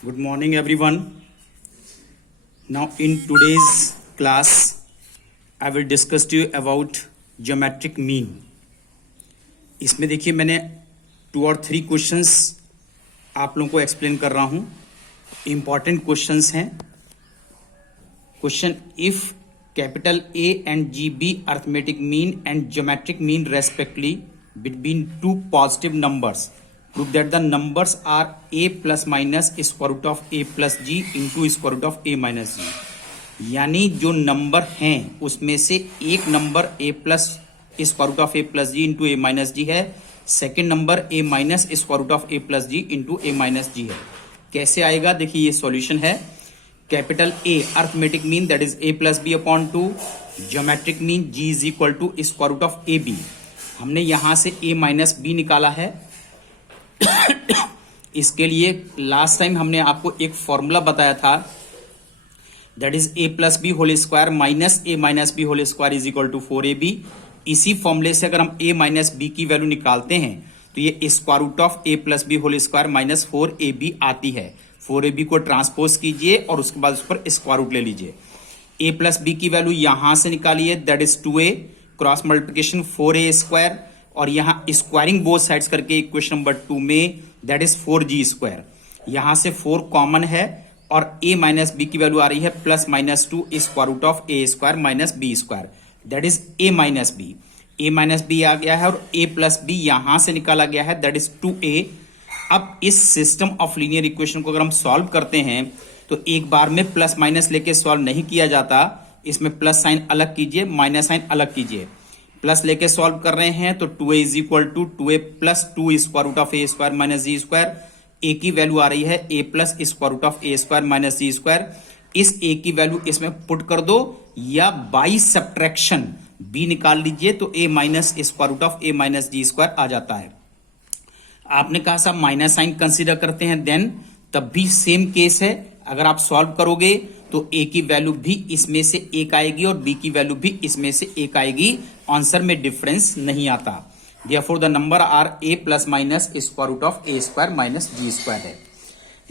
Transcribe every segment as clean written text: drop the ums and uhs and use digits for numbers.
Good morning, everyone. Now, in today's class, I will discuss to you about geometric mean. इसमें देखिए मैंने 2 और 3 questions आप लोगों को एक्सप्लेन कर रहा हूं. इंपॉर्टेंट क्वेश्चंस हैं. Question: if capital A and G be arithmetic mean and geometric mean respectively between two positive numbers, prove that the numbers are a plus minus square root of a plus g into square root of a minus g. यानी जो number हैं उसमें से एक number a plus square root of a plus g into a minus g है, second number a minus square root of a plus g into a minus g है. कैसे आएगा? देखिए ये सॉल्यूशन है. Capital A arithmetic mean that is a plus b upon 2, geometric mean g is equal to square root of a b. हमने यहां से a minus B निकाला है. इसके लिए लास्ट टाइम हमने आपको एक फॉर्मूला बताया था, that is a plus B whole square minus a minus B whole square is equal to 4ab. इसी फॉर्मूले से अगर हम a माइनस बी की वैल्यू निकालते हैं तो ये square root of a plus B whole square minus 4ab आती है. 4ab को ट्रांसपोज कीजिए और उसके बाद उस पर स्क्वायर रूट ले लीजिए. a प्लस बी की वैल्यू यहां से निकालिए, that is 2a cross multiplication 4a square, और यहां स्क्वायरिंग बोथ साइड्स करके इक्वेशन नंबर 2 में दैट इज 4g स्क्वायर. यहां से 4 कॉमन है और a माइनस बी की वैल्यू आ रही है plus minus 2 square root of a square minus b square, that is a minus b. a minus b आ गया है और a प्लस बी यहां से निकाला गया है, दैट इज 2a. अब इस सिस्टम ऑफ लीनियर इक्वेशन को अगर हम सॉल्व करते हैं तो एक बार में प्लस माइनस लेके सॉल्व नहीं किया जाता. इसमें प्लस साइन अलग कीजिए, माइनस साइन अलग कीजिए. प्लस लेके सॉल्व कर रहे हैं तो 2a is equal to 2a plus 2 square root of A square minus ji square. A की वैल्यू आ रही है a plus square root of A square minus ji square. इस a की वैल्यू इसमें पुट कर दो या बाई सब्ट्रैक्शन b निकाल लीजिए तो a minus square root of a minus ji square आ जाता है. आपने कहा साहब माइनस साइन कंसीडर करते हैं, देन तब भी सेम केस है. अगर आप सॉल्व करोगे तो a की वैल्यू भी इसमें से एक आएगी और b की वैल्यू भी इसमें से एक आएगी. आंसर में डिफरेंस नहीं आता. Therefore the number are a plus minus square root of a square minus ji square है.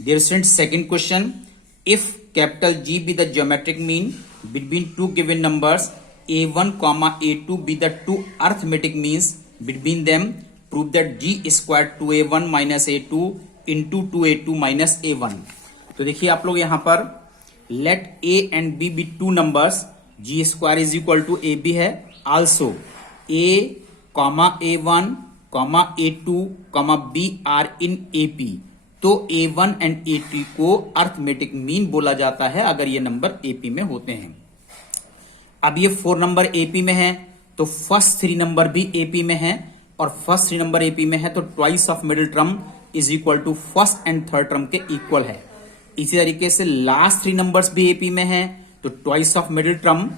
Dear student, second question: if capital G be the geometric mean between two given numbers a1 a2 be the two arithmetic means between them, prove that g square 2a1 minus a2 into 2a2 minus a1. तो देखिए आप लोग यहां पर let a and b be two numbers, g square is equal to A B है. Also a comma a1 comma a2 comma b are in AP. तो a1 and a2 को arithmetic mean बोला जाता है अगर ये नंबर AP में होते हैं. अब ये 4 नंबर AP में है तो फर्स्ट 3 नंबर भी AP में है, और फर्स्ट 3 नंबर AP में है तो twice of middle term is equal to first and third term के इक्वल है. इसी तरीके से लास्ट 3 नंबर्स भी AP में है तो twice of middle term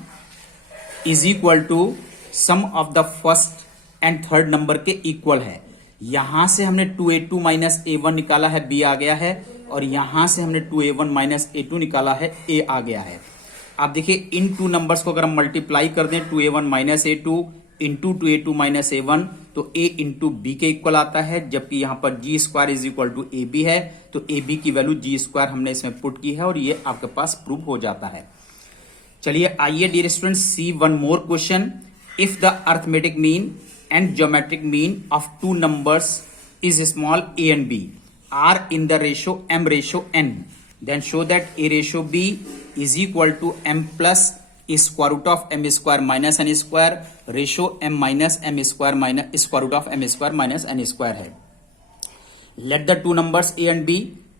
is equal to sum of the first and third number के इक्वल है. यहां से हमने 2a2 माइनस a1 निकाला है, b आ गया है, और यहां से हमने 2a1 माइनस a2 निकाला है, a आ गया है. आप देखिए इन 2 नंबर्स को अगर हम मल्टीप्लाई कर दें 2a1 minus a2 into 2a2 minus a1 तो a इंटू b के इक्वल आता है, जबकि यहां पर g square is equal to A B है तो ए बी की वैल्यू g स्क्वायर हमने इसमें पुट की है और ये आपके पास प्रूव हो जाता है. चलिए आइए dear students see one more question. If the arithmetic mean and geometric mean of two numbers is small a and b are in the ratio m ratio n, then show that a ratio b is equal to m plus square root of m square minus n square ratio m minus m square minus square root of m square minus n square है. Let the two numbers a and b,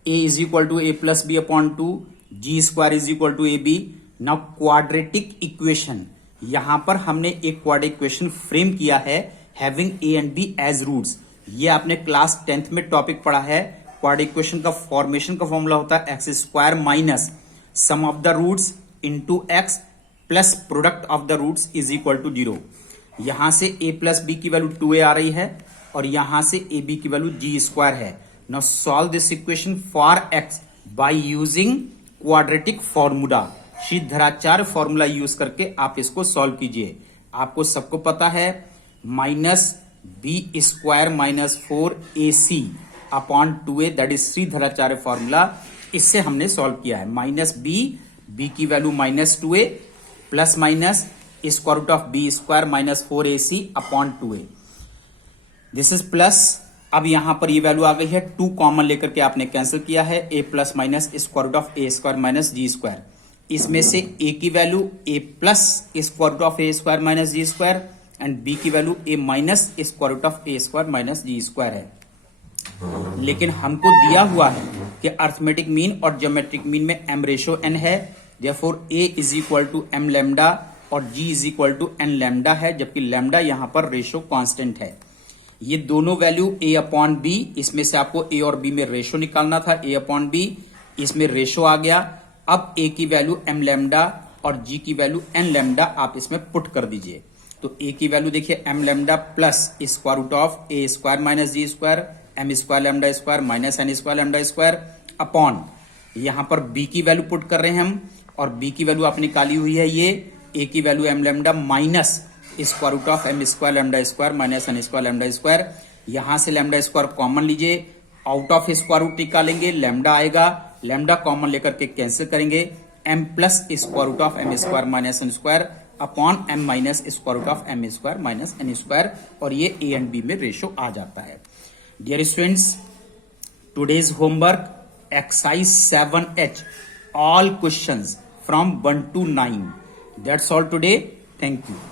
a is equal to a plus b upon 2, g square is equal to ab. Now quadratic equation, यहां पर हमने एक quadratic equation frame किया है having a and b as roots. ये आपने class 10th में topic पढ़ा है. क्वाड्रेटिक इक्वेशन का फॉर्मेशन का फॉर्मूला होता है X square minus sum of the roots into x plus product of the roots is equal to 0. यहां से a प्लस बी की वैल्यू 2a आ रही है और यहां से ए बी की वैल्यू g स्क्वायर है. Now solve this equation for x by using quadratic formula. शीतधराचार्य फॉर्मूला यूज करके आप इसको सॉल्व कीजिए. आपको सबको पता है minus b square minus 4ac upon 2a, that is Shridharacharya formula. इससे हमने सॉल्व किया है। माइनस बी की value -2a plus minus square root of B square minus 4ac upon 2a। This is plus. अब यहां पर ये वैल्यू आ गई है, 2 कॉमन लेकर के आपने कैंसिल किया है, a plus minus square root of A square minus ji square. इसमें से a की value a plus square root of A square minus ji square and b की value a minus square root of A square minus ji square है। लेकिन हमको दिया हुआ है कि अर्थमेटिक मीन और ज्योमेट्रिक मीन में m रेशो n है, therefore a is equal to m lambda और g is equal to n lambda है, जबकि लैम्डा यहां पर रेशो कांस्टेंट है। ये दोनों वैल्यू a अपॉन बी, इसमें से आपको a और b में रेशो निकालना था, a अपॉन बी, इसमें रेशो आ गया। अब a की वैल्यू m लैम्डा और g की वैल्यू n लैम्डा आप इसमें पुट कर दीजिए। तो a की वैल्यू देखिए m lambda plus square root of a square minus ji square m square lambda square minus n square lambda square upon, यहां पर b की वैल्यू पुट कर रहे हैं हम, और b की वैल्यू आपने निकाली हुई है ये a की value m lambda minus square root of m square lambda square minus n square lambda square. यहां से लैम्डा स्क्वायर कॉमन लीजिए, आउट ऑफ स्क्वायर रूट निकालेंगे, लैम्डा आएगा, लैम्डा कॉमन लेकर के कैंसिल करेंगे, m plus square root of m square minus n square upon m minus square root of m square minus n square, और ये a and b में ratio आ जाता है। Dear students, today's homework exercise 7H, all questions from 1 to 9. That's all today. Thank you.